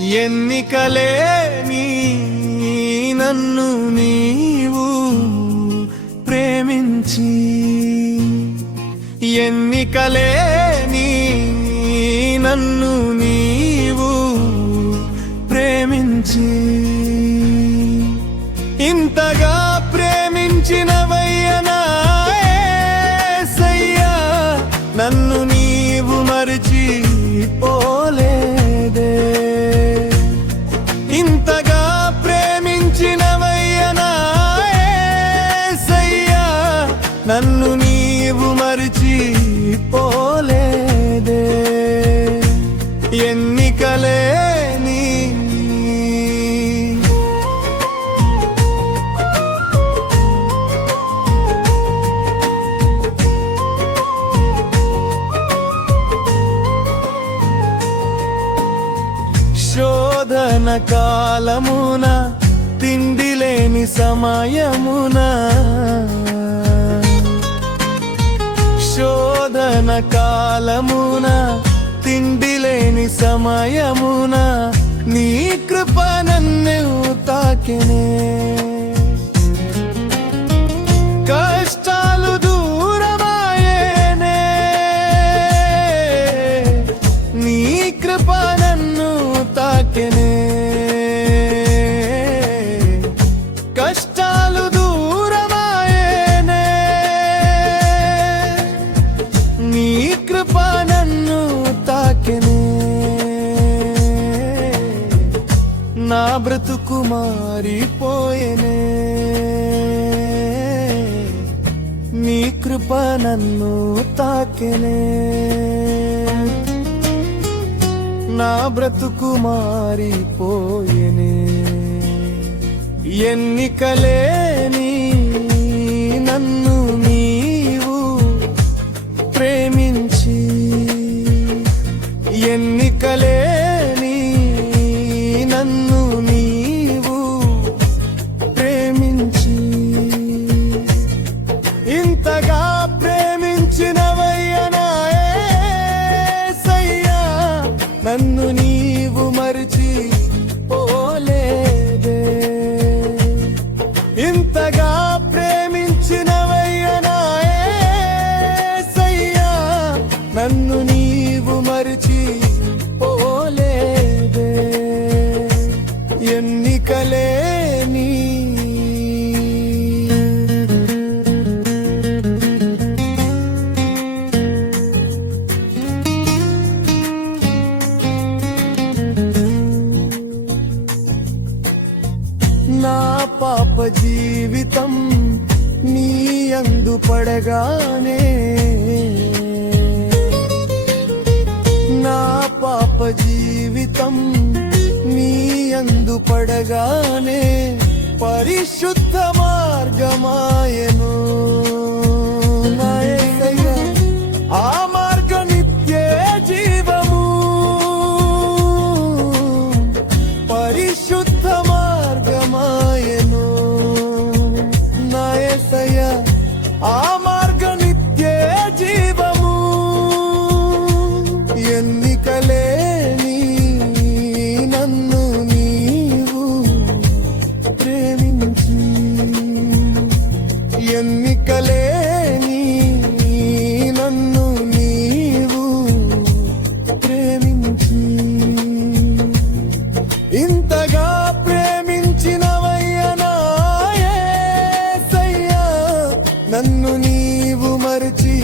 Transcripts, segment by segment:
ఎన్నికలే నీ నన్ను నీవు ప్రేమించి. ఎన్నికలే నీ నన్ను నీవు ప్రేమించి. ఇంతగా ప్రేమించినవయ్యనా యేసయ్యా నన్ను నీవు మరిచి పో నన్ను నీవు మరిచి పోలేదే ఎన్నికలే నీ శోధన కాలమున తిండి లేని సమయమున శోధన కాలమున తిండి లేని సమయమున నీ కృప నన్ను తాకినే. పోయెనే. నీ కృప నన్ను తాకెనే. నా బ్రతుకు మారిపోయేనే. ఎన్నికలేని నన్ను నీవు ప్రేమించి ఎన్నికలే నన్ను నీవు మరిచి పోలేదే. ఎన్నికలేని నా పాప జీవితం నీ అందు పడగానే పాప జీవితం నీ అందు పడగానే పరిశుద్ధ మార్గమాయను. నాయ ఎంతగా ప్రేమించినవయ్యనా యేసయ్యా నన్ను నీవు మరిచి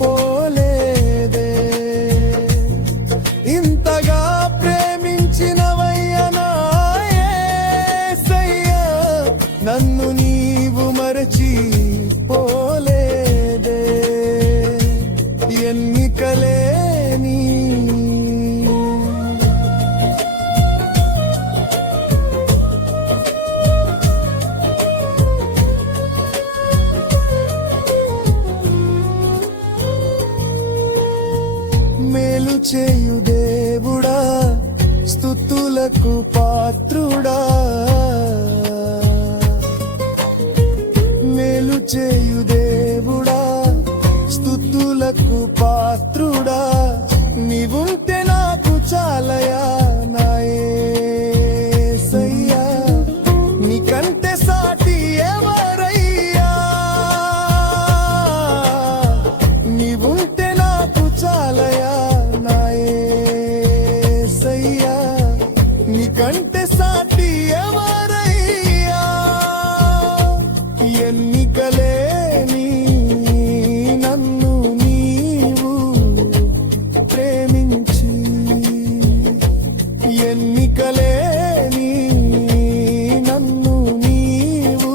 పోలేదే. ఇంతగా ప్రేమించినవయ్యనా యేసయ్యా నన్ను నీవు మరచి పోలేదే. ఎన్నికలే చేయు దేవుడా స్థుతులకు పాత్రుడా. మేలు చేయు దేవుడా స్థుతులకు పాత్రుడా. మనకంటే సాటి ఎవరయ్యా? ఎన్నికలేని నన్ను నీవు ప్రేమించి ఎన్నికలేని నన్ను నీవు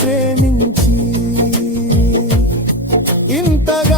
ప్రేమించి ఇంతగా